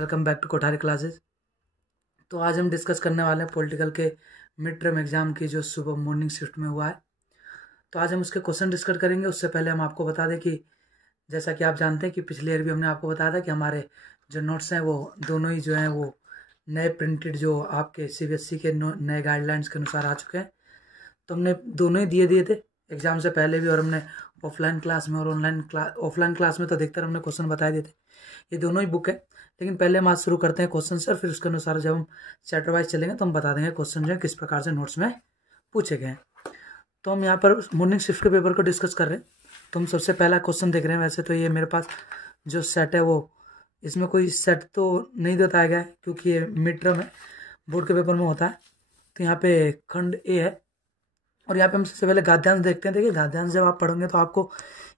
Welcome back to Kothari classes. तो आज हम डिस्कस करने वाले हैं पॉलिटिकल के मिड टर्म एग्जाम की जो सुबह मॉर्निंग शिफ्ट में हुआ है। तो आज हम उसके क्वेश्चन डिस्कस करेंगे। उससे पहले हम आपको बता दें कि जैसा कि आप जानते हैं कि पिछले ईयर भी हमने आपको बताया था कि हमारे जो नोट्स हैं वो दोनों ही जो हैं वो नए प्रिंटेड जो आपके CBSE के नए गाइडलाइंस के अनुसार आ चुके हैं। तो हमने दोनों ही दिए थे एग्जाम से पहले भी, और हमने ऑफलाइन क्लास में और ऑफलाइन क्लास में तो अधिकतर हमने क्वेश्चन बता दिए थे। ये दोनों ही बुक है, लेकिन पहले हम आज शुरू करते हैं क्वेश्चन से, और फिर उसके अनुसार जब हम चैप्टर वाइज चलेंगे तो हम बता देंगे क्वेश्चन जो है किस प्रकार से नोट्स में पूछे गए हैं। तो हम यहाँ पर मॉर्निंग शिफ्ट के पेपर को डिस्कस कर रहे हैं। तो हम सबसे पहला क्वेश्चन देख रहे हैं। वैसे तो ये मेरे पास जो सेट है वो इसमें कोई सेट तो नहीं बताया गया है क्योंकि ये मिड टर्म है, बोर्ड के पेपर में होता है। तो यहाँ पे खंड ए है, और यहाँ पे हम सबसे पहले गद्यांश देखते हैं। देखिए गद्यांश जब आप पढ़ोगे तो आपको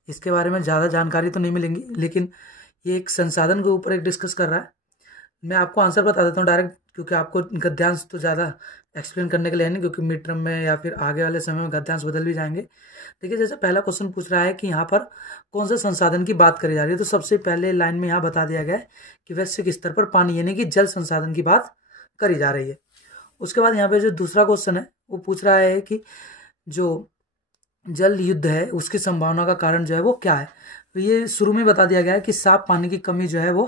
इसके बारे में ज़्यादा जानकारी तो नहीं मिलेंगी, लेकिन ये एक संसाधन के ऊपर एक डिस्कस कर रहा है। मैं आपको आंसर बता देता हूँ डायरेक्ट, क्योंकि आपको गद्यांश तो ज़्यादा एक्सप्लेन करने के लिए है नहीं, क्योंकि मिड टर्म में या फिर आगे वाले समय में गद्यांश बदल भी जाएंगे। देखिए जैसे पहला क्वेश्चन पूछ रहा है कि यहाँ पर कौन से संसाधन की बात करी जा रही है। तो सबसे पहले लाइन में यहाँ बता दिया गया है कि वैश्विक स्तर पर पानी यानी कि जल संसाधन की बात करी जा रही है। उसके बाद यहाँ पे जो दूसरा क्वेश्चन है वो पूछ रहा है कि जो जल युद्ध है उसकी संभावना का कारण जो है वो क्या है। तो ये शुरू में बता दिया गया है कि साफ पानी की कमी जो है वो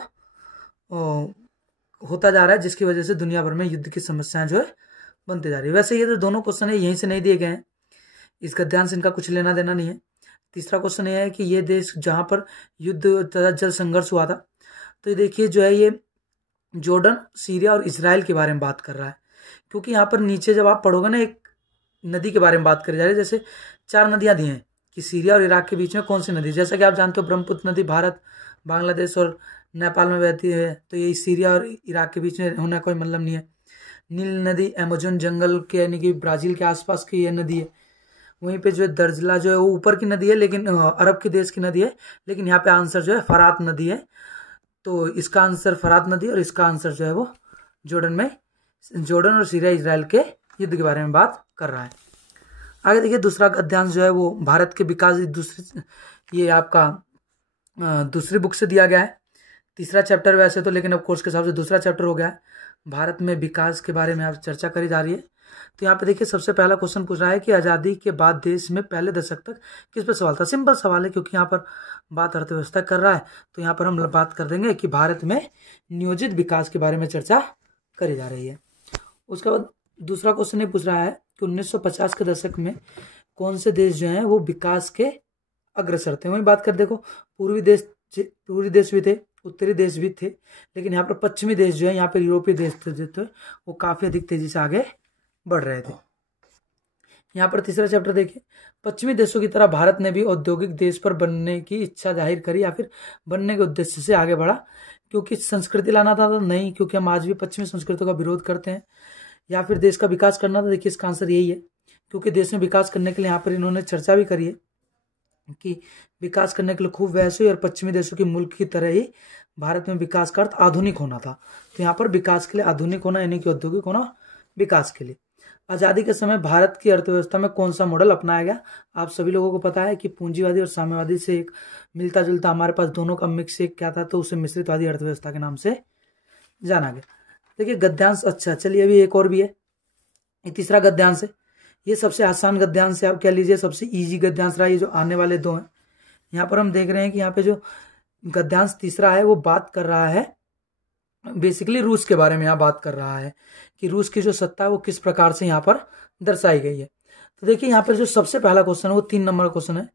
होता जा रहा है, जिसकी वजह से दुनिया भर में युद्ध की समस्याएं जो है बनती जा रही है। वैसे ये तो दोनों क्वेश्चन है यहीं से नहीं दिए गए हैं, इस गद्यांश इनका कुछ लेना देना नहीं है। तीसरा क्वेश्चन ये है कि ये देश जहाँ पर युद्ध तथा जल संघर्ष हुआ था, तो ये देखिए जो है ये जॉर्डन, सीरिया और इसराइल के बारे में बात कर रहा है। क्योंकि यहाँ पर नीचे जब आप पढ़ोगे ना एक नदी के बारे में बात करी जा रही है। जैसे 4 नदियां दी हैं कि सीरिया और इराक के बीच में कौन सी नदी, जैसा कि आप जानते हो ब्रह्मपुत्र नदी भारत, बांग्लादेश और नेपाल में बहती है। तो ये सीरिया और इराक के बीच में होने का कोई मतलब नहीं है। नील नदी अमेजोन जंगल के यानी कि ब्राजील के आसपास की यह नदी है। वहीं पे जो है दर्जला जो है वो ऊपर की नदी है, लेकिन अरब के देश की नदी है, लेकिन यहाँ पे आंसर जो है फरात नदी है। तो इसका आंसर फरात नदी, और इसका आंसर जो है वो जॉर्डन और सीरिया इसराइल के युद्ध के बारे में बात कर रहा है। आगे देखिए दूसरा गद्यांश जो है वो भारत के विकास, ये आपका दूसरी बुक से दिया गया है। तीसरा चैप्टर वैसे तो, लेकिन अब कोर्स के हिसाब से दूसरा चैप्टर हो गया है। भारत में विकास के बारे में आप चर्चा करी जा रही है। तो यहाँ पे देखिए सबसे पहला क्वेश्चन पूछ रहा है कि आज़ादी के बाद देश में पहले दशक तक किस पे सवाल था। सिंपल सवाल है, क्योंकि यहाँ पर बात अर्थव्यवस्था कर रहा है। तो यहाँ पर हम बात कर देंगे कि भारत में नियोजित विकास के बारे में चर्चा करी जा रही है। उसके बाद दूसरा क्वेश्चन ये पूछ रहा है कि 1950 के दशक में कौन से देश जो हैं वो विकास के अग्रसर थे। वही बात कर देखो, पूर्वी देश भी थे, उत्तरी देश भी थे, लेकिन यहाँ पर पश्चिमी देश जो है, यहाँ पर यूरोपीय देश थे जो थे वो काफी अधिक तेजी से आगे बढ़ रहे थे। यहाँ पर तीसरा चैप्टर देखिए, पश्चिमी देशों की तरह भारत ने भी औद्योगिक देश पर बनने की इच्छा जाहिर करी या फिर बनने के उद्देश्य से आगे बढ़ा। क्योंकि संस्कृति लाना था तो नहीं, क्योंकि हम आज भी पश्चिमी संस्कृतियों का विरोध करते हैं, या फिर देश का विकास करना था। देखिए इसका आंसर यही है, क्योंकि देश में विकास करने के लिए यहाँ पर इन्होंने चर्चा भी करी है कि विकास करने के लिए खूब वैश्विक और पश्चिमी देशों के मुल्क की तरह ही भारत में विकास का अर्थ आधुनिक होना था। तो यहाँ पर विकास के लिए आधुनिक होना यानी कि औद्योगिक होना विकास के लिए। आज़ादी के समय भारत की अर्थव्यवस्था में कौन सा मॉडल अपनाया गया। आप सभी लोगों को पता है कि पूंजीवादी और साम्यवादी से एक मिलता जुलता हमारे पास दोनों का मिक्स एक क्या था, तो उसे मिश्रितवादी अर्थव्यवस्था के नाम से जाना गया। देखिए गद्यांश, अच्छा चलिए अभी एक और भी है, ये तीसरा गद्यांश है। ये सबसे आसान गद्यांश है, आप कह लीजिए सबसे इजी गद्यांश रहा। ये जो आने वाले दो हैं, यहाँ पर हम देख रहे हैं कि यहाँ पे जो गद्यांश तीसरा है वो बात कर रहा है बेसिकली रूस के बारे में। यहाँ बात कर रहा है कि रूस की जो सत्ता है वो किस प्रकार से यहाँ पर दर्शाई गई है। तो देखिए यहाँ पर जो सबसे पहला क्वेश्चन है वो 3 नंबर क्वेश्चन है,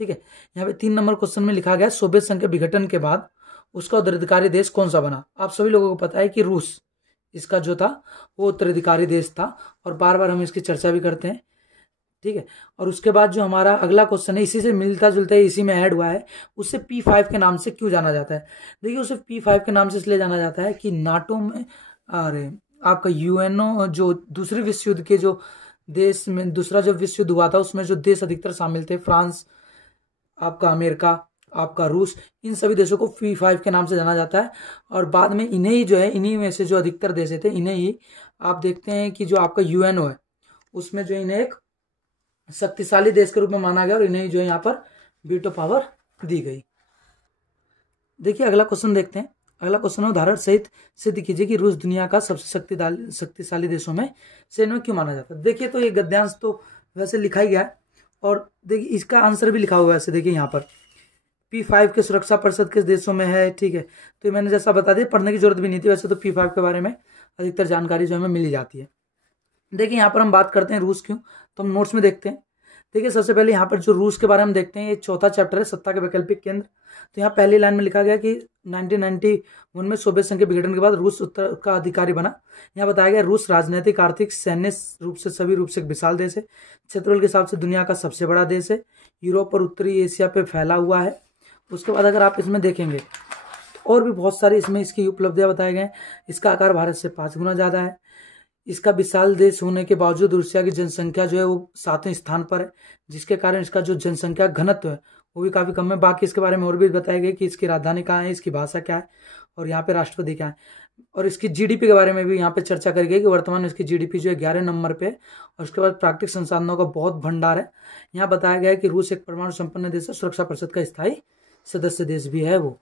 ठीक है। यहाँ पे 3 नंबर क्वेश्चन में लिखा गया सोवियत संघ के विघटन के बाद उसका उत्तराधिकारी देश कौन सा बना। आप सभी लोगों को पता है कि रूस इसका जो था वो उत्तराधिकारी देश था, और बार बार हम इसकी चर्चा भी करते हैं, ठीक है। और उसके बाद जो हमारा अगला क्वेश्चन है इसी से मिलता जुलता है, इसी में ऐड हुआ है, उससे P5 के नाम से क्यों जाना जाता है। देखिए उसे P5 के नाम से इसलिए जाना जाता है कि नाटो में, अरे आपका UNO जो दूसरे विश्व युद्ध के जो देश में दूसरा जो विश्व युद्ध हुआ था उसमें जो देश अधिकतर शामिल थे, फ्रांस, आपका अमेरिका, आपका रूस, इन सभी देशों को P5 के नाम से जाना जाता है। और बाद में इन्हें ही जो है, इन्हीं में से जो अधिकतर देश थे इन्हें ही आप देखते हैं कि जो आपका UNO है उसमें जो इन्हें एक शक्तिशाली देश के रूप में माना गया, और इन्हें जो यहाँ पर वीटो पावर दी गई। देखिए अगला क्वेश्चन देखते हैं, अगला क्वेश्चन है, उदाहरण सहित सिद्ध कीजिए कि रूस दुनिया का सबसे शक्तिशाली देशों में से इनमें क्यों माना जाता है। देखिए तो ये गद्यांश तो वैसे लिखा ही गया है, और देखिए इसका आंसर भी लिखा हुआ है वैसे। देखिए यहाँ पर P5 के सुरक्षा परिषद किस देशों में है, ठीक है। तो ये मैंने जैसा बता दिया, पढ़ने की जरूरत भी नहीं थी, वैसे तो P5 के बारे में अधिकतर जानकारी जो हमें मिल ही जाती है। देखिए यहाँ पर हम बात करते हैं रूस क्यों, तो हम नोट्स में देखते हैं। देखिए सबसे पहले यहाँ पर जो रूस के बारे में देखते हैं, ये चौथा चैप्टर है, सत्ता के वैकल्पिक केंद्र। तो यहाँ पहली लाइन में लिखा गया कि 1991 में सोवियत संघ के विघटन के बाद रूस उत्तर का अधिकारी बना। यहाँ बताया गया रूस राजनीतिक, आर्थिक, सैन्य रूप से सभी रूप से एक विशाल देश है। क्षेत्रफल के हिसाब से दुनिया का सबसे बड़ा देश है, यूरोप और उत्तरी एशिया पे फैला हुआ है। उसके बाद अगर आप इसमें देखेंगे तो और भी बहुत सारी इसमें इसकी उपलब्धियां बताए गए। इसका आकार भारत से 5 गुना ज़्यादा है। इसका विशाल देश होने के बावजूद रूसिया की जनसंख्या जो है वो 7वें स्थान पर है, जिसके कारण इसका जो जनसंख्या घनत्व है वो भी काफ़ी कम है। बाकी इसके बारे में और भी बताया गया कि इसकी राजधानी कहाँ है, इसकी भाषा क्या है, और यहाँ पे राष्ट्रपति क्या है। और इसकी जीडीपी के बारे में भी यहाँ पे चर्चा करी गई कि वर्तमान में इसकी जीडीपी जो है 11 नंबर पे, और उसके बाद प्राकृतिक संसाधनों का बहुत भंडार है। यहाँ बताया गया है कि रूस एक परमाणु संपन्न देश है, सुरक्षा परिषद का स्थायी सदस्य देश भी है वो।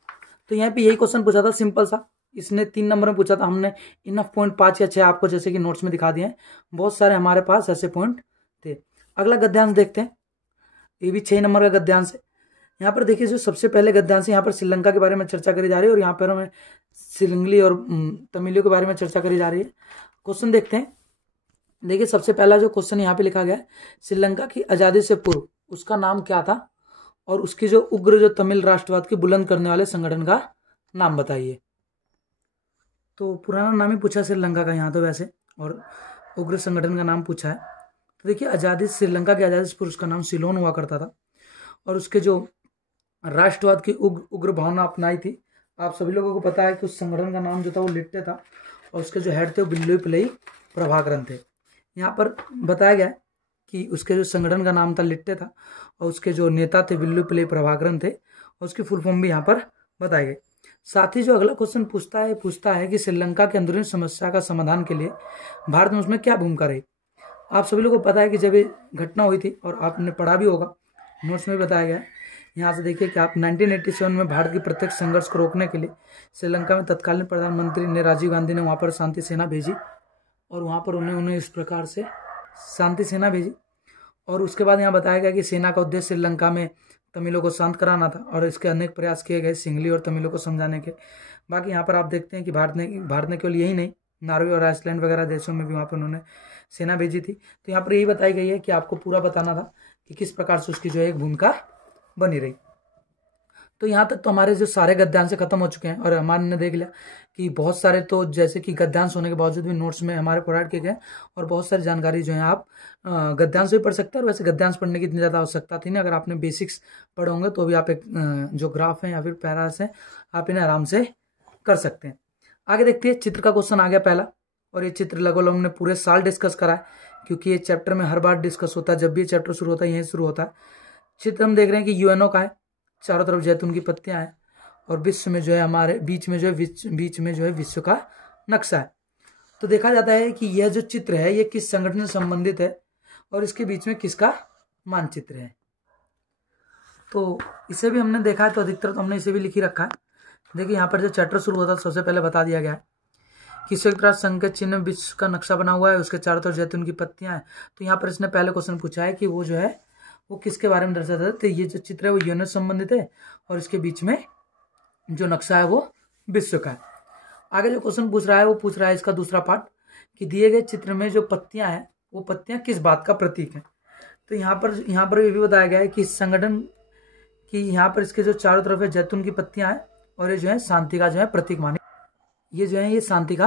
तो यहाँ पे यही क्वेश्चन पूछा था, सिंपल सा। इसने 3 नंबर में पूछा था, हमने इनफ पॉइंट 5 या 6 आपको जैसे कि नोट्स में दिखा दिए हैं। बहुत सारे हमारे पास ऐसे पॉइंट थे। अगला गद्यांश देखते हैं, ये भी 6 नंबर का गद्यांश है। यहाँ पर देखिए जो सबसे पहले गद्यांश है, यहाँ पर श्रीलंका के बारे में चर्चा करी जा रही है, और यहाँ पर हमें सिंगली और तमिलियों के बारे में चर्चा करी जा रही है। क्वेश्चन देखते हैं। देखिए सबसे पहला जो क्वेश्चन यहाँ पे लिखा गया है, श्रीलंका की आज़ादी से पूर्व उसका नाम क्या था, और उसकी जो उग्र जो तमिल राष्ट्रवाद की बुलंद करने वाले संगठन का नाम बताइए। तो पुराना नाम ही पूछा श्रीलंका का यहाँ तो वैसे, और उग्र संगठन का नाम पूछा है। तो देखिए आज़ादी, श्रीलंका की आज़ादी से पूर्व उसका नाम सिलोन हुआ करता था, और उसके जो राष्ट्रवाद की उग्र भावना अपनाई थी। आप सभी लोगों को पता है कि उस संगठन का नाम जो था वो लिट्टे था, और उसके जो हेड थे वो विल्लुप्पलई प्रभाकरन थे। यहाँ पर बताया गया कि उसके जो संगठन का नाम था लिट्टे था, और उसके जो नेता थे विल्लुप्पलई प्रभाकरन थे, और उसकी फुल फॉर्म भी यहाँ पर बताई गई। साथ ही जो अगला क्वेश्चन पूछता है कि श्रीलंका के अंदरूनी समस्या का समाधान के लिए भारत में उसमें क्या भूमिका रही। आप सभी लोगों को पता है कि जब ये घटना हुई थी, और आपने पढ़ा भी होगा, नोट्स में बताया गया है। यहाँ से देखिए कि आप 1987 में भारत की प्रत्येक संघर्ष को रोकने के लिए श्रीलंका में तत्कालीन प्रधानमंत्री ने राजीव गांधी ने वहाँ पर शांति सेना भेजी, और वहाँ पर उन्हें इस प्रकार से शांति सेना भेजी। और उसके बाद यहाँ बताया गया कि सेना का उद्देश्य श्रीलंका में तमिलों को शांत कराना था, और इसके अनेक प्रयास किए गए सिंगली और तमिलों को समझाने के। बाकी यहाँ पर आप देखते हैं कि भारत ने केवल यही नहीं, नॉर्वे और आइसलैंड वगैरह देशों में भी वहाँ पर उन्होंने सेना भेजी थी। तो यहाँ पर यही बताई गई है कि आपको पूरा बताना था कि किस प्रकार से उसकी जो है एक भूमिका बनी रही। तो यहाँ तक तो हमारे जो सारे गद्यांश खत्म हो चुके हैं, और हमारे ने देख लिया कि बहुत सारे तो जैसे कि गद्यांश होने के बावजूद भी नोट्स में हमारे प्रोवाइड किए गए, और बहुत सारी जानकारी जो है आप गद्यांश भी पढ़ सकते हैं। और वैसे गद्यांश पढ़ने की इतनी ज़्यादा आवश्यकता थी नहीं, अगर आपने बेसिक्स पढ़े होंगे तो भी आप एक जो ग्राफ है या फिर पैरास है आप इन्हें आराम से कर सकते हैं। आगे देखते हैं, चित्र का क्वेश्चन आ गया पहला, और ये चित्र लगभग हमने पूरे साल डिस्कस करा है, क्योंकि ये चैप्टर में हर बार डिस्कस होता है। जब भी ये चैप्टर शुरू होता है यहीं शुरू होता है। चित्र हम देख रहे हैं कि यूएनओ का है, चारों तरफ जैतून की पत्तियां हैं, और विश्व में जो है हमारे बीच में जो है विश्व का नक्शा है। तो देखा जाता है कि यह जो चित्र है ये किस संगठन से संबंधित है, और इसके बीच में किसका मानचित्र है। तो इसे भी हमने देखा है, तो अधिकतर तो हमने इसे भी लिख ही रखा है। देखिए यहाँ पर जो चैप्टर शुरू होता है सबसे पहले बता दिया गया है कि संयुक्त राष्ट्र संघ के चिन्ह विश्व का नक्शा बना हुआ है, उसके चारों तरफ जैतून की पत्तियां हैं। तो यहाँ पर इसने पहले क्वेश्चन पूछा है कि वो जो है वो किसके बारे में दर्शाता है। तो ये जो चित्र है वो यूएनओ से संबंधित है, और इसके बीच में जो नक्शा है वो विश्व का है। आगे जो क्वेश्चन पूछ रहा है वो पूछ रहा है इसका दूसरा पार्ट, कि दिए गए चित्र में जो पत्तियां हैं वो पत्तियां किस बात का प्रतीक है। तो यहाँ पर ये भी बताया गया है कि इस संगठन की यहाँ पर इसके जो चारों तरफ है जैतून की पत्तियां हैं, और ये जो है शांति का जो है प्रतीक मानी, ये जो है ये शांति का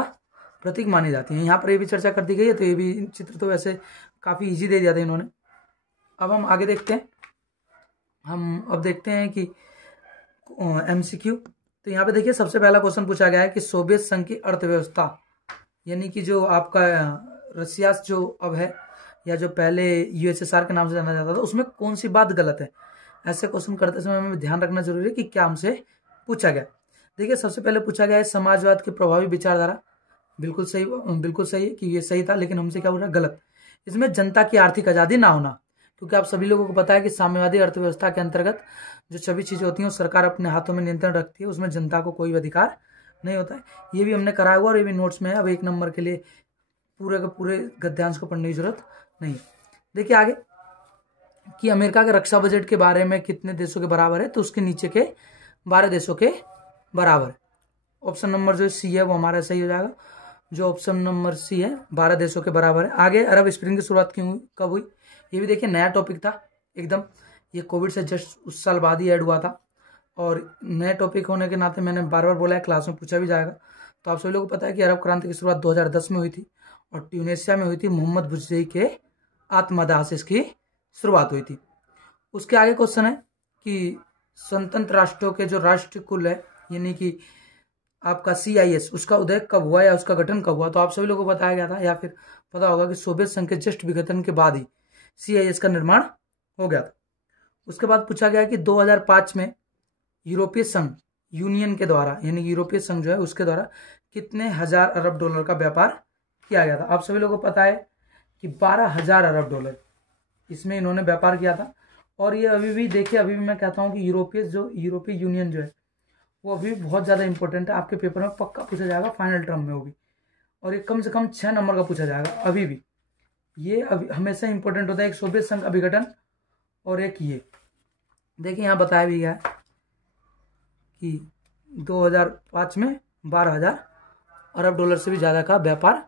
प्रतीक मानी जाती है। यहाँ पर ये भी चर्चा कर दी गई है। तो ये भी चित्र तो वैसे काफ़ी ईजी दे दिया था इन्होंने। अब हम आगे देखते हैं, हम अब देखते हैं कि MCQ। तो यहाँ पे देखिए सबसे पहला क्वेश्चन पूछा गया है कि सोवियत संघ की अर्थव्यवस्था, यानी कि जो आपका रसिया जो अब है, या जो पहले USSR के नाम से जाना जाता था, उसमें कौन सी बात गलत है। ऐसे क्वेश्चन करते समय हमें ध्यान रखना जरूरी है कि क्या हमसे पूछा गया। देखिए सबसे पहले पूछा गया है समाजवाद की प्रभावी विचारधारा। बिल्कुल सही है कि ये सही था, लेकिन हमसे क्या बोल रहा है, गलत। इसमें जनता की आर्थिक आज़ादी ना होना, क्योंकि आप सभी लोगों को पता है कि साम्यवादी अर्थव्यवस्था के अंतर्गत जो सभी चीज़ें होती हैं सरकार अपने हाथों में नियंत्रण रखती है, उसमें जनता को कोई अधिकार नहीं होता है। ये भी हमने कराया हुआ और ये भी नोट्स में है। अब 1 नंबर के लिए पूरे के पूरे गद्यांश को पढ़ने की जरूरत नहीं। देखिए आगे कि अमेरिका के रक्षा बजट के बारे में कितने देशों के बराबर है, तो उसके नीचे के 12 देशों के बराबर है। ऑप्शन नंबर जो सी है वो हमारा सही हो जाएगा। जो ऑप्शन नंबर सी है 12 देशों के बराबर है। आगे अरब स्प्रिंग की शुरुआत क्यों कब हुई, ये भी देखिए नया टॉपिक था एकदम। ये कोविड से जस्ट उस साल बाद ही ऐड हुआ था और नए टॉपिक होने के नाते मैंने बार बार बोला है, क्लास में पूछा भी जाएगा। तो आप सभी लोगों को पता है कि अरब क्रांति की शुरुआत 2010 में हुई थी और ट्यूनेशिया में हुई थी। मोहम्मद बुजई के आत्मदाह से इसकी शुरुआत हुई थी। उसके आगे क्वेश्चन है कि स्वतंत्र राष्ट्रों के जो राष्ट्र कुल है यानी कि आपका CIS, उसका उदय कब हुआ या उसका गठन कब हुआ, तो आप सभी लोगों को बताया गया था या फिर पता होगा कि सोवियत संघ के जस्ट विघटन के बाद ही CIS का निर्माण हो गया था। उसके बाद पूछा गया कि 2005 में यूरोपीय संघ यूनियन के द्वारा यानी यूरोपीय संघ जो है उसके द्वारा कितने हजार अरब डॉलर का व्यापार किया गया था। आप सभी लोगों को पता है कि 12,000 अरब डॉलर इसमें इन्होंने व्यापार किया था। और ये अभी भी देखिए, अभी भी मैं कहता हूँ कि यूरोपीय यूनियन जो है वो अभी बहुत ज़्यादा इंपॉर्टेंट है। आपके पेपर में पक्का पूछा जाएगा फाइनल टर्म में, वो भी, और ये कम से कम 6 नंबर का पूछा जाएगा। अभी भी ये अभी हमेशा इंपॉर्टेंट होता है। एक सोवियत संघ का विघटन और एक ये देखिए यहाँ बताया भी गया है कि 2005 में 12,000 अरब डॉलर से भी ज़्यादा का व्यापार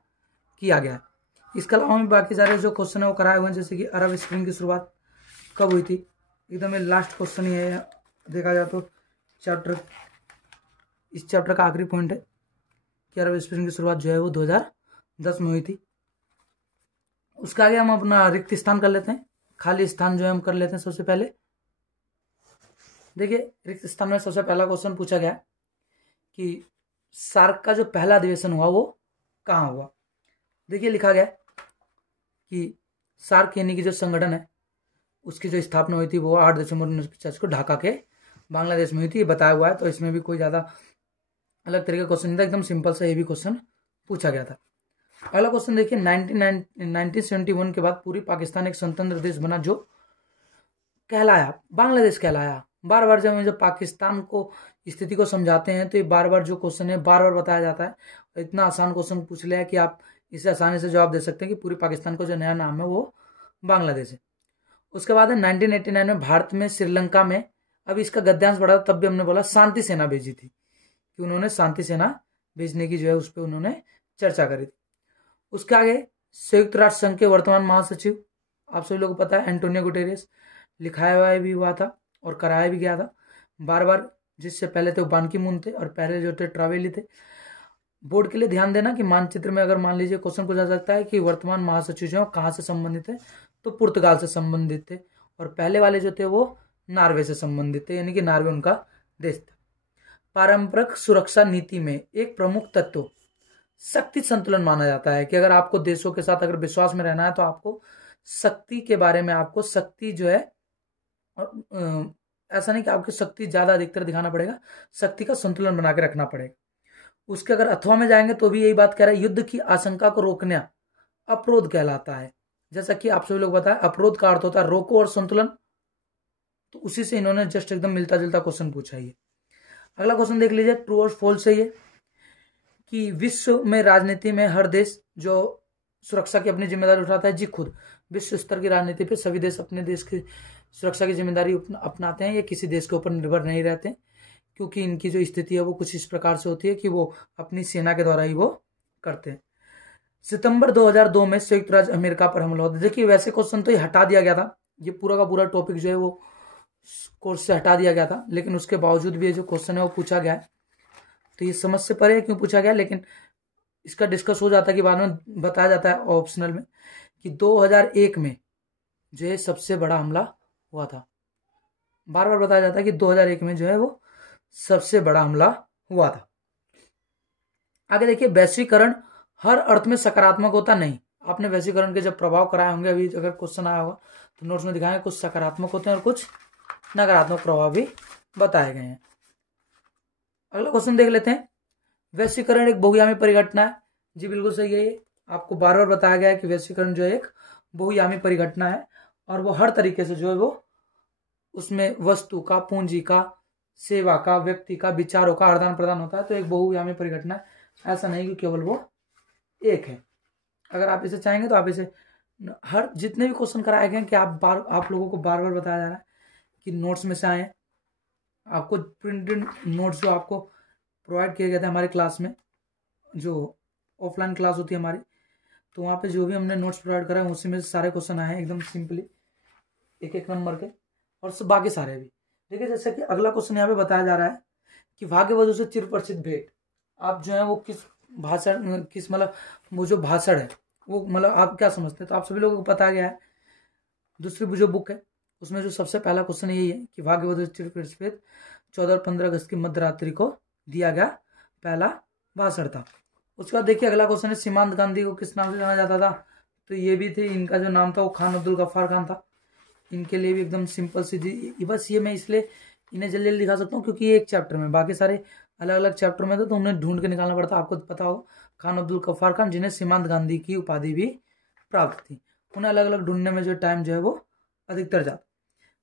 किया गया है। इसके अलावा भी बाकी सारे जो क्वेश्चन है वो कराए हुए हैं, जैसे कि अरब स्प्रिंग की शुरुआत कब हुई थी। एकदम ये लास्ट क्वेश्चन ही है, देखा जाए तो इस चैप्टर का आखिरी पॉइंट है कि अरब स्प्रिंग की शुरुआत जो है वो 2010 में हुई थी। उसके आगे हम अपना रिक्त स्थान कर लेते हैं, खाली स्थान जो है हम कर लेते हैं। सबसे पहले देखिए रिक्त स्थान में सबसे पहला क्वेश्चन पूछा गया कि सार्क का जो पहला अधिवेशन हुआ वो कहाँ हुआ। देखिए लिखा गया कि सार्क यानी कि जो संगठन है उसकी जो स्थापना हुई थी वो 8 दिसंबर 1950 को ढाका के बांग्लादेश में हुई थी, ये बताया हुआ है। तो इसमें भी कोई ज़्यादा अलग तरीके का क्वेश्चन नहीं था, एकदम सिंपल सा ये भी क्वेश्चन पूछा गया था। अगला क्वेश्चन देखिए 1971 के बाद पूरी पाकिस्तान एक स्वतंत्र देश बना जो कहलाया बांग्लादेश कहलाया। बार बार जब पाकिस्तान को स्थिति को समझाते हैं तो ये बार बार जो क्वेश्चन है बार बार बताया जाता है। इतना आसान क्वेश्चन पूछ लिया है कि आप इसे आसानी से जवाब दे सकते हैं कि पूरी पाकिस्तान का जो नया नाम है वो बांग्लादेश है। उसके बाद है 1989 में भारत में श्रीलंका में, अब इसका गद्यांश बढ़ा तब भी हमने बोला शांति सेना भेजी थी कि उन्होंने शांति सेना भेजने की जो है उस पर उन्होंने चर्चा करी थी। उसके आगे संयुक्त राष्ट्र संघ के वर्तमान महासचिव आप सभी लोगों को पता है एंटोनियो गुटेरेस, लिखाया हुआ भी हुआ था और कराया भी गया था बार बार। जिससे पहले थे वो बान की मून थे और पहले जो थे ट्रावेली थे। बोर्ड के लिए ध्यान देना कि मानचित्र में अगर मान लीजिए क्वेश्चन पूछा सकता है कि वर्तमान महासचिव जो कहाँ से संबंधित है, तो पुर्तगाल से संबंधित थे और पहले वाले जो थे वो नॉर्वे से संबंधित थे, यानी कि नॉर्वे उनका देश था। पारंपरिक सुरक्षा नीति में एक प्रमुख तत्व शक्ति संतुलन माना जाता है कि अगर आपको देशों के साथ अगर विश्वास में रहना है तो आपको शक्ति के बारे में, आपको शक्ति जो है ऐसा नहीं कि आपको शक्ति ज्यादा अधिकतर दिखाना पड़ेगा, शक्ति का संतुलन बना के रखना पड़ेगा। उसके अगर अथवा में जाएंगे तो भी यही बात कह रहा है, युद्ध की आशंका को रोकना अपरोध कहलाता है। जैसा कि आप सभी लोग बताएं अपरोध का अर्थ होता है रोको और संतुलन, तो उसी से इन्होंने जस्ट एकदम मिलता जुलता क्वेश्चन पूछा है। अगला क्वेश्चन देख लीजिए, ट्रू और फॉल्स है ये कि विश्व में राजनीति में हर देश जो सुरक्षा की अपनी जिम्मेदारी उठाता है, जी खुद विश्व स्तर की राजनीति पे सभी देश अपने देश की सुरक्षा की जिम्मेदारी अपनाते हैं, ये किसी देश के ऊपर निर्भर नहीं रहते, क्योंकि इनकी जो स्थिति है वो कुछ इस प्रकार से होती है कि वो अपनी सेना के द्वारा ही वो करते हैं। सितंबर 2002 में संयुक्त राज्य अमेरिका पर हमला होता है। देखिए वैसे क्वेश्चन तो ये हटा दिया गया था, ये पूरा का पूरा टॉपिक जो है वो कोर्स से हटा दिया गया था, लेकिन उसके बावजूद भी ये जो क्वेश्चन है वो पूछा गया है। तो ये समझ से परे क्यों पूछा गया, लेकिन इसका डिस्कस हो जाता है कि बाद में बताया जाता है ऑप्शनल में कि 2001 में जो है सबसे बड़ा हमला हुआ था। बार बार बताया जाता है कि 2001 में जो है वो सबसे बड़ा हमला हुआ था। आगे देखिए, वैश्वीकरण हर अर्थ में सकारात्मक होता नहीं। आपने वैश्वीकरण के जब प्रभाव कराए होंगे, अभी अगर क्वेश्चन आया होगा तो नोट्स में दिखाएंगे, कुछ सकारात्मक होते हैं और कुछ नकारात्मक प्रभाव भी बताए गए हैं। अगला क्वेश्चन देख लेते हैं, वैश्वीकरण एक बहुआयामी परिघटना है। जी बिल्कुल सही है, ये आपको बार बार बताया गया है कि वैश्वीकरण जो है एक बहुआयामी परिघटना है और वो हर तरीके से जो है वो उसमें वस्तु का, पूंजी का, सेवा का, व्यक्ति का, विचारों का आदान प्रदान होता है। तो एक बहुआयामी परिघटना है, ऐसा नहीं कि केवल वो एक है। अगर आप इसे चाहेंगे तो आप इसे हर जितने भी क्वेश्चन कराए गए कि आप लोगों को बार बार बताया जा रहा है कि नोट्स में से आए, आपको प्रिंटेड नोट्स जो आपको प्रोवाइड किए गए थे हमारे क्लास में, जो ऑफलाइन क्लास होती है हमारी, तो वहाँ पे जो भी हमने नोट्स प्रोवाइड करा है उसी में से सारे क्वेश्चन आए हैं एकदम सिंपली, एक एक नंबर के, और बाकी सारे भी। देखिए जैसे कि अगला क्वेश्चन यहाँ पे बताया जा रहा है कि भाग्यवधू से चिर प्रसिद्ध भेंट, आप जो है वो किस भाषण, किस मतलब वो जो भाषण है वो मतलब आप क्या समझते हैं? तो आप सभी लोगों को पता गया है, दूसरी जो बुक है उसमें जो सबसे पहला क्वेश्चन यही है कि भाग्यवधू चिर प्रसिद्ध 14 और 15 अगस्त की मध्य रात्रि को दिया गया पहला भाषण था। उसके बाद देखिए अगला क्वेश्चन है सीमांत गांधी को किस नाम से जाना जाता था? तो ये भी थे, इनका जो नाम था वो खान अब्दुल गफ्फार खान था। इनके लिए भी एकदम सिंपल सी, बस ये मैं इसलिए इन्हें जल्दी जल्दी दिखा सकता हूँ क्योंकि ये एक चैप्टर में, बाकी सारे अलग अलग चैप्टर में तो उन्हें ढूंढ के निकालना पड़ता। आपको पता हो खान अब्दुल गफ्फार खान, जिन्हें सीमांत गांधी की उपाधि भी प्राप्त थी, उन्हें अलग अलग ढूंढने में जो टाइम जो है वो अधिकतर जाता।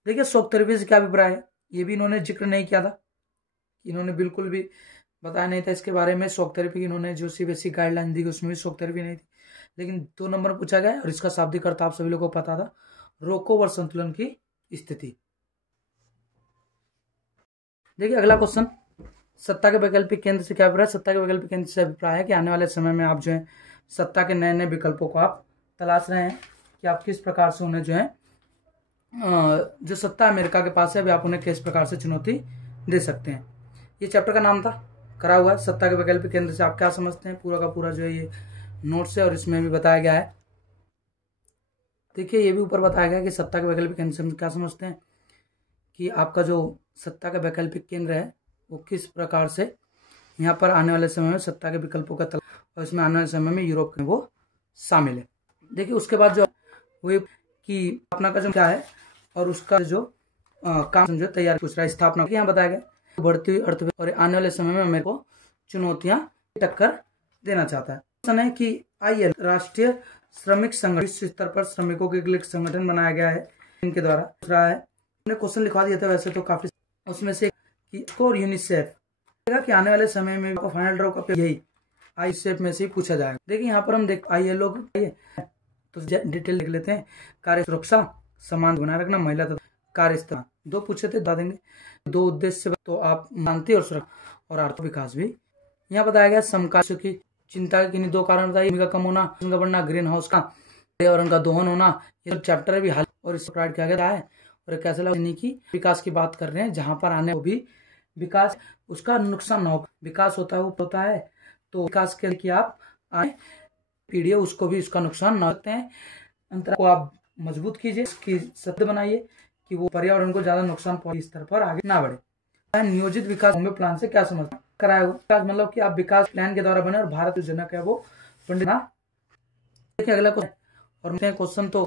देखिए शौक तरीके से क्या अभिप्राय है, ये भी इन्होंने जिक्र नहीं किया था, इन्होंने बिल्कुल भी बताया नहीं था इसके बारे में। शौक थेरेपी की इन्होंने जो सीबीएसई गाइडलाइन दी उसमें भी शौक थेरेपी नहीं थी, लेकिन 2 नंबर पूछा गया और इसका शाब्दिक अर्थ आप सभी लोगों को पता था, रोको व संतुलन की स्थिति। देखिए अगला क्वेश्चन, सत्ता के वैकल्पिक केंद्र से क्या अभिप्राय? सत्ता के वैकल्पिक केंद्र से अभिप्राय है कि आने वाले समय में आप जो है सत्ता के नए नए विकल्पों को आप तलाश रहे हैं कि आप किस प्रकार से उन्हें जो है जो सत्ता अमेरिका के पास है अभी आप उन्हें किस प्रकार से चुनौती दे सकते हैं। ये चैप्टर का नाम था, करा हुआ है सत्ता के वैकल्पिक केंद्र से आप क्या समझते हैं, पूरा का पूरा जो है ये नोट्स है और इसमें भी बताया गया है। देखिए ये भी ऊपर बताया गया कि सत्ता के वैकल्पिक केंद्र से हम क्या समझते हैं कि आपका जो सत्ता का वैकल्पिक केंद्र है वो किस प्रकार से यहाँ पर आने वाले समय में सत्ता के विकल्पों का तलाश, और इसमें आने वाले समय में यूरोप में वो शामिल है। देखिए उसके बाद जो वो कि अपना का जो क्या है और उसका जो काम जो तैयार पूछ रहा है स्थापना, यहाँ बताया गया बढ़ती हुई अर्थव्यवस्था और आने वाले समय में मेरे को चुनौतियां टक्कर देना चाहता है। है कि ILO राष्ट्रीय श्रमिक संगठन विश्व स्तर पर श्रमिकों के लिए संगठन बनाया गया है इनके द्वारा। दूसरा है, हमने क्वेश्चन लिखवा दिया था वैसे तो काफी, उसमें से कि स्कोर यूनिसेफ कि आने वाले समय में फाइनल ड्रॉ का यही IUCF में से ही पूछा जाएगा। देखिए यहाँ पर हम देख ILO तो डिटेल देख लेते हैं। कार्य सुरक्षा, समान बनाए रखना, महिला तथा कार्य स्थल 2 पूछे थे, बता देंगे 2 उद्देश्य तो आप शांति और सुरक्षा और आर्थिक विकास भी यहाँ बताया गया। समकालीन की चिंता के 2 कारण बताइए, भूमि का कम होना, बढ़ना, ग्रीन हाउस का पर्यावरण का दोहन होना, ये चैप्टर भी हाल और इससे प्रोवाइड किया गया है। और कैसे की विकास की बात कर रहे हैं जहां पर आने वो भी विकास उसका नुकसान ना हो, विकास होता है वो होता है तो विकास के लिए आप आए पीढ़ी उसको भी उसका नुकसान न होते हैं। अंतर को आप मजबूत कीजिए, इसकी शब्द बनाइए कि वो पर्यावरण को ज्यादा नुकसान पहुंचे स्तर पर आगे ना बढ़े। नियोजित विकास प्लान से क्या समझ कराया विकास मतलब कि आप विकास प्लान के द्वारा बने और भारत जो जनक है वो पंडित। देखिए अगला क्वेश्चन, और क्वेश्चन तो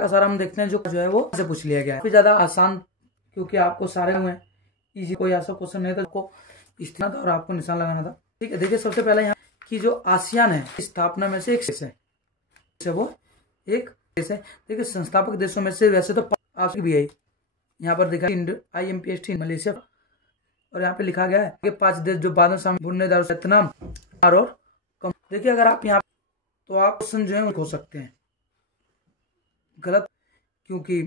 सारा हम देखते हैं जो है वो से पूछ लिया गया है, ज्यादा आसान क्योंकि आपको सारे हुए इजी, कोई ऐसा क्वेश्चन नहीं था आपको इस्तेमाल था और आपको निशान लगाना था। ठीक है, देखिए सबसे पहले यहाँ की जो आसियान है स्थापना में से एक देश है, वो एक देश है। देखिए संस्थापक देशों में से वैसे तो आप भी है, यहाँ पर देखा IMPST मलेशिया, और यहाँ पे लिखा गया है कि 5 देश जो बाद में शामिल बुनेदार वियतनाम और कम। देखिए अगर आप यहाँ तो आप क्वेश्चन जो है हो सकते हैं गलत, क्योंकि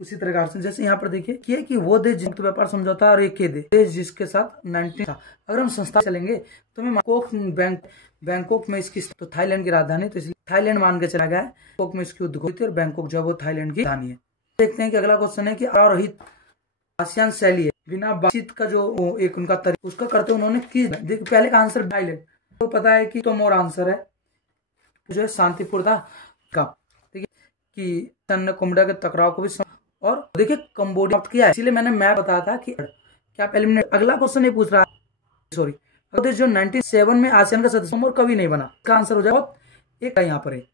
उसी तरह से जैसे यहाँ पर देखिए कि वो देश जिनका व्यापार समझौता और एक देश जिसके साथ 19 था। अगर हम संस्था चलेंगे तो मैं बैंकॉक में इसकी तो थाईलैंड की राजधानी, तो इसलिए थाईलैंड मान के चला गया है। बैंकॉक में इसकी उद्योग और बैंकॉक जो वो थाईलैंड की राजधानी है। देखते हैं कि अगला क्वेश्चन है कि रहित आसियान शैली है, बिना बातचीत का जो एक उनका तरीका उसका करते उन्होंने किस, देखिए पहले का आंसर थाईलैंड तो पता है कि तो मोर आंसर है जो है शांतिपूर्ण का। देखिए कि कंबोडिया के टकराव को भी और देखिए कंबोडिया किया है, इसीलिए मैंने बताया था कि क्या पहले अगला क्वेश्चन नहीं पूछ रहा, सॉरी जो 97 में आसियान का सदस्य और कभी नहीं बना, इसका आंसर हो जाएगा एक यहाँ पर है।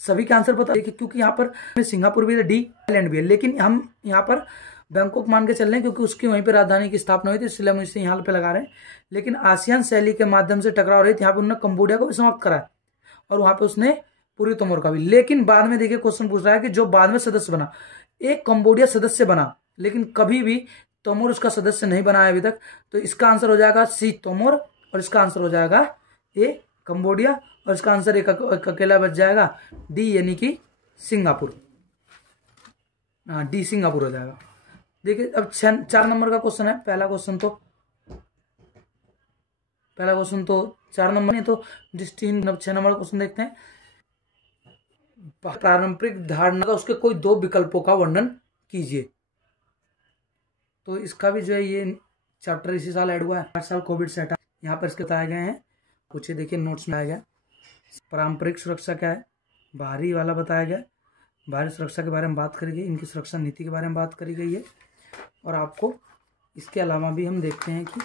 सभी के आंसर पता है क्योंकि यहाँ पर सिंगापुर भी है, डी थाईलैंड भी है, लेकिन हम यहाँ पर बैंकॉक मान के चल रहे हैं क्योंकि उसकी वहीं पर राजधानी की स्थापना हुई थी, इसलिए हम इसे यहाँ पे लगा रहे हैं। लेकिन आसियान शैली के माध्यम से टकराव रही थी, यहाँ पर उन्होंने कंबोडिया को भी समाप्त करा और वहां पे उसने पूर्वी तिमोर का भी। लेकिन बाद में देखिए क्वेश्चन पूछ रहा है कि जो बाद में सदस्य बना, एक कंबोडिया सदस्य बना लेकिन कभी भी तोमर उसका सदस्य नहीं बनाया अभी तक, तो इसका आंसर हो जाएगा सी तोमर, और इसका आंसर हो जाएगा ए कंबोडिया, और इसका आंसर एक अकेला बच जाएगा डी यानी कि सिंगापुर। हाँ, डी सिंगापुर हो जाएगा। देखिए अब 4 नंबर का क्वेश्चन है। पहला क्वेश्चन तो 4 नंबर नहीं, तो 6 नंबर का क्वेश्चन देखते हैं। पारंपरिक धारणा का उसके कोई 2 विकल्पों का वर्णन कीजिए। तो इसका भी जो है ये चैप्टर इसी साल ऐड हुआ है, 8 साल कोविड से हटा। यहाँ पर इसके बताए गए हैं, कुछ देखिए नोट्स में आया गया। पारंपरिक सुरक्षा क्या है, बाहरी वाला बताया गया, बाहरी सुरक्षा के बारे में बात करी गई, इनकी सुरक्षा नीति के बारे में बात करी गई है। और आपको इसके अलावा भी हम देखते हैं कि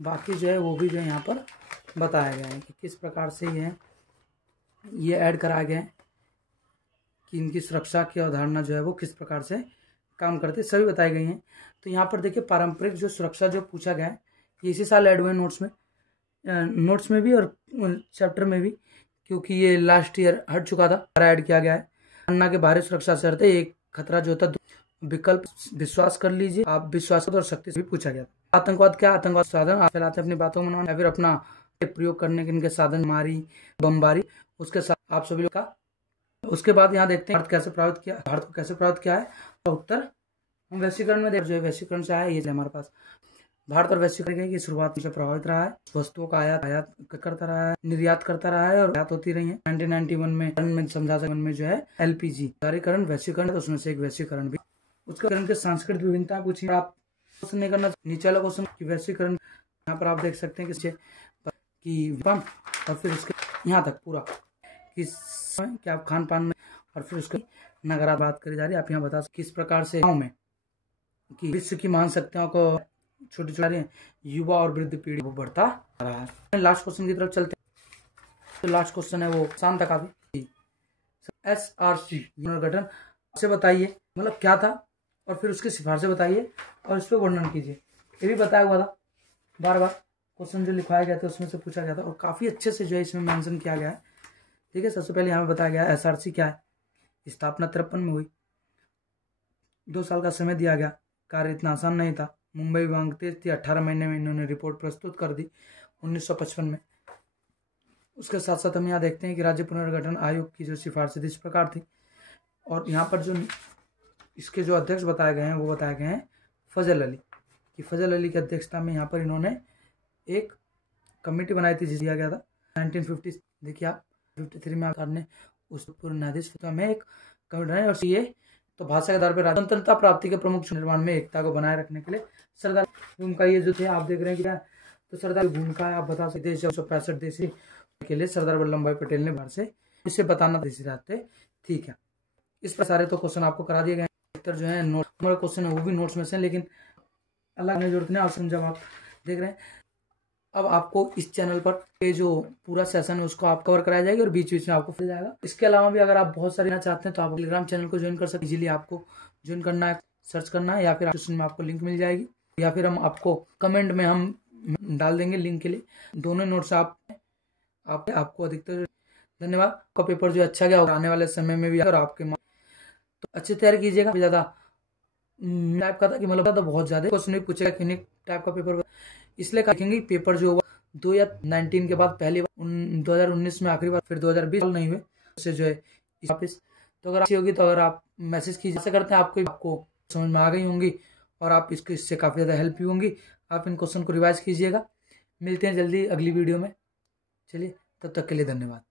बाकी जो है वो भी जो है यहाँ पर बताया गया है कि किस प्रकार से ये ऐड कराया गया है कि इनकी सुरक्षा की अवधारणा जो है वो किस प्रकार से काम करते, सभी बताई गई हैं। तो यहाँ पर देखिए पारंपरिक जो सुरक्षा जो पूछा गया है ये इसी साल ऐड हुए नोट्स में भी और चैप्टर में भी, क्योंकि ये लास्ट ईयर हट चुका था, ऐड किया गया है। अन्ना के बाहरी सुरक्षा से अर्थ एक खतरा जो होता है, विकल्प विश्वास कर लीजिए आप, विश्वास और शक्ति से भी पूछा गया। आतंकवाद क्या, आतंकवाद साधन आप फैलाते अपनी बातों में या फिर अपना प्रयोग करने के इनके साधन, मारी बमबारी, उसके साथ आप सभी लोग का। उसके बाद यहाँ देखते हैं भारत को कैसे प्रभावित किया है। उत्तर हम वैश्वीकरण में जो वैश्वीकरण से आया ये हमारे पास भारत और वैश्वीकरण की शुरुआत से प्रभावित रहा है, वस्तुओं का आयात करता रहा है, निर्यात करता रहा है और आयात होती रही है। 1991 में समझा में जो है LPG जारीकरण वैश्वीकरण, तो उसमें से एक वैश्वीकरण भी। उसके के सांस्कृतिक विभिन्नता पूछी, आप क्वेश्चन नहीं करना, नीचे वाला क्वेश्चन की वैश्वीकरण यहाँ पर आप देख सकते हैं कि और फिर उसके यहाँ तक पूरा कि आप खान पान में, और फिर उसके नगरा बात करी जा रही है। आप यहाँ बता सकते किस प्रकार से गाँव में कि विश्व की महान शक्तियों को छोटी छोटी युवा और वृद्ध पीढ़ी को बढ़ता रहा है। लास्ट क्वेश्चन की तरफ चलते हैं। तो लास्ट क्वेश्चन है वो शांत काफी SRC पुनर्गठन से बताइए, मतलब क्या था, और फिर उसकी सिफारिशें बताइए और इस पर वर्णन कीजिए। ये भी बताया हुआ था, बार बार क्वेश्चन जो लिखवाया गया था उसमें से पूछा गया था और काफी अच्छे से जो है इसमें मेंशन किया गया है। ठीक है, सबसे पहले यहाँ पे बताया गया है SRC क्या है। स्थापना 53 में हुई, 2 साल का समय दिया गया, कार्य इतना आसान नहीं था, मुंबई मांग तेज थी, 18 महीने में इन्होंने रिपोर्ट प्रस्तुत कर दी 1955 में। उसके साथ साथ हम यहाँ देखते हैं कि राज्य पुनर्गठन आयोग की जो सिफारिशें इस प्रकार थी, और यहाँ पर जो इसके जो अध्यक्ष बताए गए हैं वो बताए गए हैं फजल अली, कि फजल अली की अध्यक्षता में यहाँ पर इन्होंने एक कमेटी बनाई थी जिसे दिया गया था 1950। देखिए आप 53 में सरकार ने उस पूर्ण न्यायाधीश में एक कमेटी बनाई, और ये तो भाषा के आधार पर स्वतंत्रता प्राप्ति के प्रमुख निर्माण में एकता को बनाए रखने के लिए सरदार भूमिका ये जो थे आप देख रहे हैं क्या, तो सरदार की भूमिका आप बता सकते। 1965 देशी के लिए सरदार वल्लभ भाई पटेल ने बाहर से इसे बताना देसी रहते, ठीक है। इस पर सारे तो क्वेश्चन आपको करा दिए गए, जो है नोट क्वेश्चन है वो भी नोट्स में से, लेकिन अलग जरूरत नहीं, आप जब आप देख रहे हैं। अब आपको इस चैनल पर ये जो पूरा सेशन है उसको आप कवर कराया जाएगा और बीच बीच में आपको मिल जाएगा। इसके अलावा भी अगर आप बहुत सारे लेना चाहते हैं तो आप टेलीग्राम चैनल को ज्वाइन कर सकते हैं। इजीली आपको ज्वाइन करना है, सर्च करना है, या फिर डिस्क्रिप्शन में आपको लिंक मिल जाएगी, या फिर हम आपको कमेंट में हम डाल देंगे लिंक के लिए। दोनों नोट्स आपको अधिकतर धन्यवाद। आपका पेपर जो अच्छा गया और आने वाले समय में भी, और आपके तो अच्छी तैयारी कीजिएगा। ज़्यादा टाइप का था कि मतलब था बहुत ज़्यादा क्वेश्चन नहीं पूछेगा, यूनिक टाइप का पेपर, इसलिए देखेंगे पेपर जो हुआ 2019 के बाद पहली बार 2019 में आखिरी बार, फिर 2020 नहीं हुए उससे जो है वापिस। तो अगर अच्छी होगी तो अगर आप मैसेज कीजिए, ऐसे करते हैं आपको समझ में आ गई होंगी और आप इससे काफ़ी ज़्यादा हेल्प भी होंगी। आप इन क्वेश्चन को रिवाइज कीजिएगा। मिलते हैं जल्दी अगली वीडियो में, चलिए तब तक के लिए धन्यवाद।